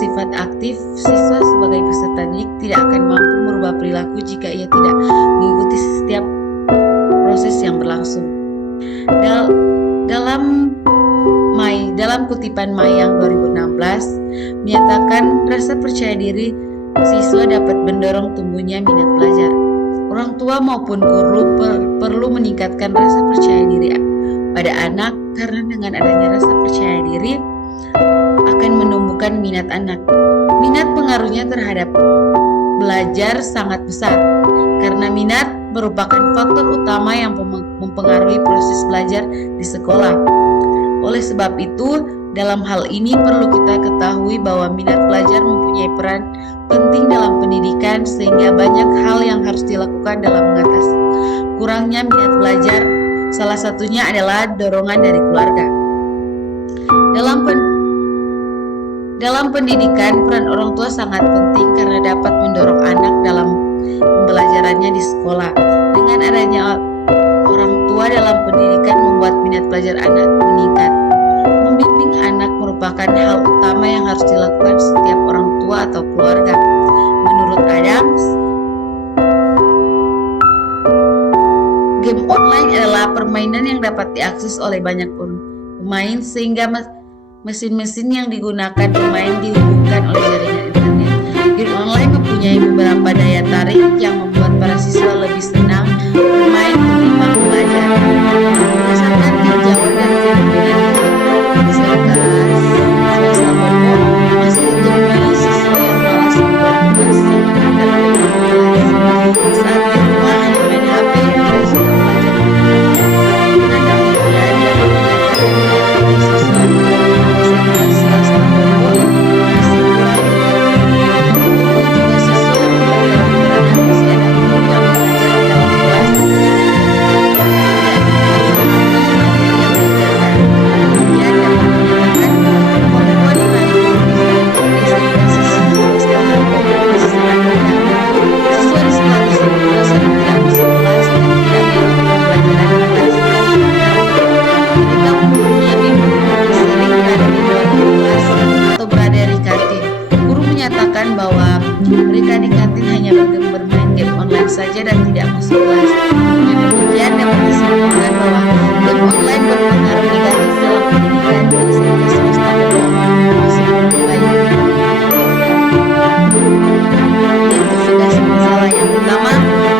bersifat aktif, siswa sebagai peserta didik tidak akan mampu merubah perilaku jika ia tidak mengikuti setiap proses yang berlangsung. Dalam kutipan Mayang 2016 menyatakan rasa percaya diri siswa dapat mendorong tumbuhnya minat belajar. Orang tua maupun guru perlu meningkatkan rasa percaya diri pada anak, karena dengan adanya rasa percaya diri akan menumbuhkan minat anak. Minat pengaruhnya terhadap belajar sangat besar, karena minat merupakan faktor utama yang mempengaruhi proses belajar di sekolah. Oleh sebab itu, dalam hal ini perlu kita ketahui bahwa minat belajar mempunyai peran penting dalam pendidikan, sehingga banyak hal yang harus dilakukan dalam mengatasi kurangnya minat belajar. Salah satunya adalah dorongan dari keluarga. Dalam pendidikan, peran orang tua sangat penting karena dapat mendorong anak dalam pembelajarannya di sekolah. Dengan adanya orang tua dalam pendidikan membuat minat belajar anak meningkat. Membimbing anak merupakan hal utama yang harus dilakukan setiap orang tua atau keluarga. Menurut Adams, game online adalah permainan yang dapat diakses oleh banyak pemain, sehingga mesin-mesin yang digunakan pemain dihubungkan oleh jaringan internet. Game online mempunyai beberapa daya tarik yang membuat para siswa lebih senang bermain ketimbang belajar. Berdasarkan tinjauan dan fenomena di SMK swasta Popo, masih ditemui siswa yang malas membuat tugas yang menggunakan teknologi saat di rumah hanya main HP tidak suka belajar. Dengan demikian dapat menyatakan bahwa siswa SMK swasta Popo masih kurang ditemui juga siswa yang membuat karena masih ada guru yang mengajar di dalam kelas bahwa mereka di kantin hanya bermain game online saja dan tidak masuk kelas. Dengan demikian dapat disimpulkan bahwa game online berpengaruh negatif dalam pendidikan di SMK swasta masih kurang baik. Identifikasi masalah yang pertama,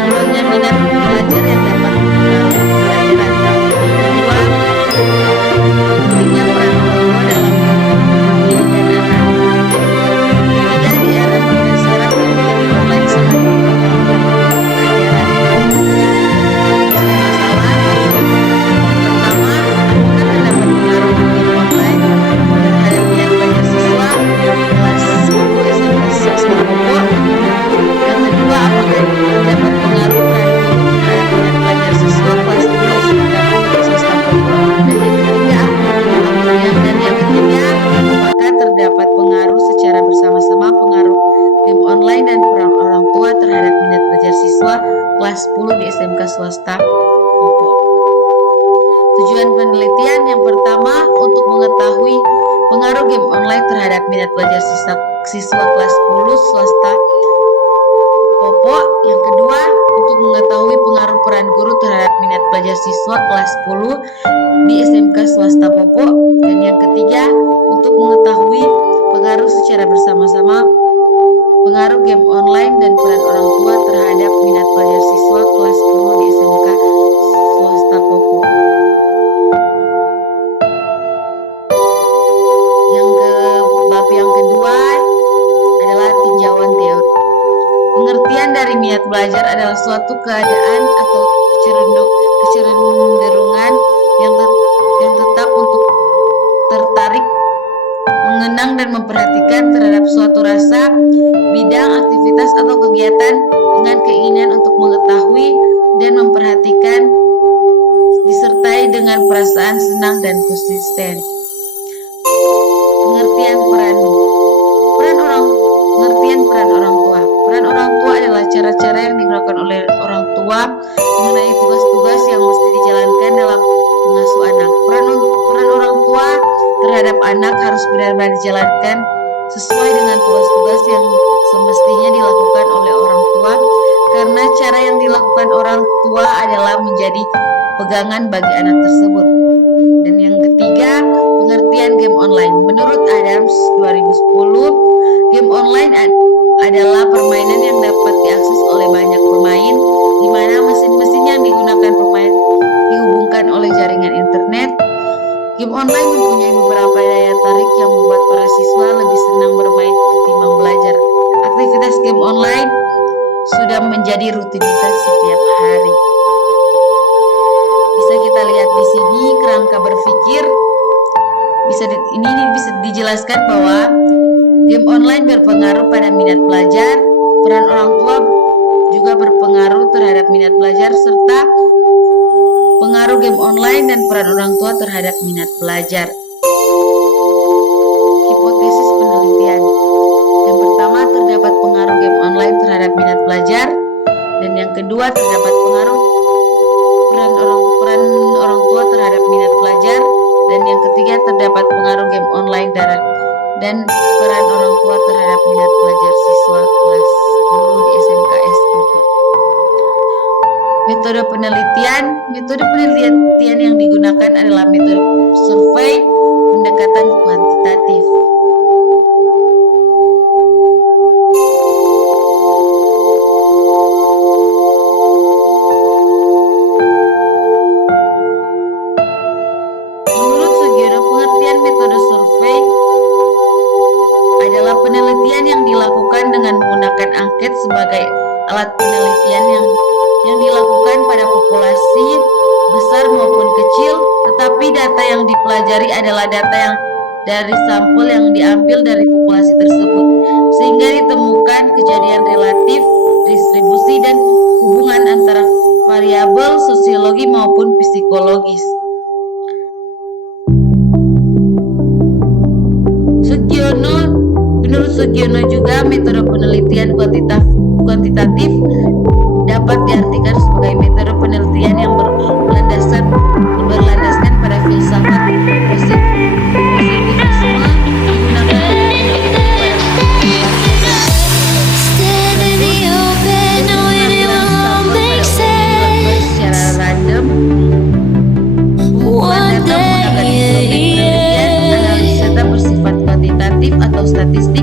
kurangnya minat belajar yang dapat mempengaruhi pelajaran. Kedua, pentingnya peran orang tua dalam pendidikan anak. Kelas 10 di SMK swasta Popo. Tujuan penelitian yang pertama untuk mengetahui pengaruh game online terhadap minat belajar siswa kelas 10 swasta Popo. Yang kedua, untuk mengetahui pengaruh peran guru terhadap minat belajar siswa kelas 10 di SMK swasta Popo. Dan yang ketiga, untuk mengetahui pengaruh secara bersama-sama pengaruh game online dan peran orang tua terhadap minat belajar siswa kelas 10 di SMK swasta Popo. Bab yang kedua adalah tinjauan teori. Pengertian dari minat belajar adalah suatu keadaan atau kecenderungan yang tetap untuk tertarik, mengenang dan memperhatikan terhadap suatu rasa, bidang, aktivitas atau kegiatan dengan keinginan untuk mengetahui dan memperhatikan, disertai dengan perasaan senang dan konsisten. Pengertian peran orang tua. Peran orang tua adalah cara-cara yang digunakan oleh orang tua mengenai tugas-tugas yang mesti dijalankan dalam mengasuh anak. Peran orang tua terhadap anak harus benar-benar dijalankan sesuai dengan tugas-tugas yang semestinya dilakukan oleh orang tua, karena cara yang dilakukan orang tua adalah menjadi pegangan bagi anak tersebut. Dan yang ketiga, pengertian game online. Menurut Adams 2010, game online adalah permainan yang dapat diakses oleh banyak pemain, di mana mesin-mesin yang digunakan pemain dihubungkan oleh jaringan internet. Game online mempunyai beberapa daya tarik yang membuat para siswa lebih senang bermain ketimbang belajar. Aktivitas game online sudah menjadi rutinitas setiap hari. Bisa kita lihat di sini kerangka berpikir. Ini bisa dijelaskan bahwa game online berpengaruh pada minat belajar, peran orang tua juga berpengaruh terhadap minat belajar, serta pengaruh game online dan peran orang tua terhadap minat belajar. Hipotesis penelitian. Yang pertama, terdapat pengaruh game online terhadap minat belajar, dan yang kedua, terdapat pengaruh peran orang tua terhadap minat belajar, dan yang ketiga, terdapat pengaruh game online dan peran orang tua terhadap minat belajar siswa kelas 10 di SMKS Pupuk. Metode penelitian yang digunakan adalah metode survei pendekatan kuantitatif. Menurut Sugiono, pengertian metode survei adalah penelitian yang dilakukan dengan menggunakan angket sebagai alat penelitian yang dilakukan pada populasi besar maupun kecil, tetapi data yang dipelajari adalah data yang dari sampel yang diambil dari populasi tersebut, sehingga ditemukan kejadian relatif, distribusi, dan hubungan antara variabel sosiologi maupun psikologis. Menurut Sugiono juga metode penelitian kuantitatif dapat diartikan sebagai metode penelitian yang berlandaskan pada filsafat positivisme, digunakan secara random, pengumpulan data menggunakan instrumen penelitian, analisis data bersifat kuantitatif atau statistik,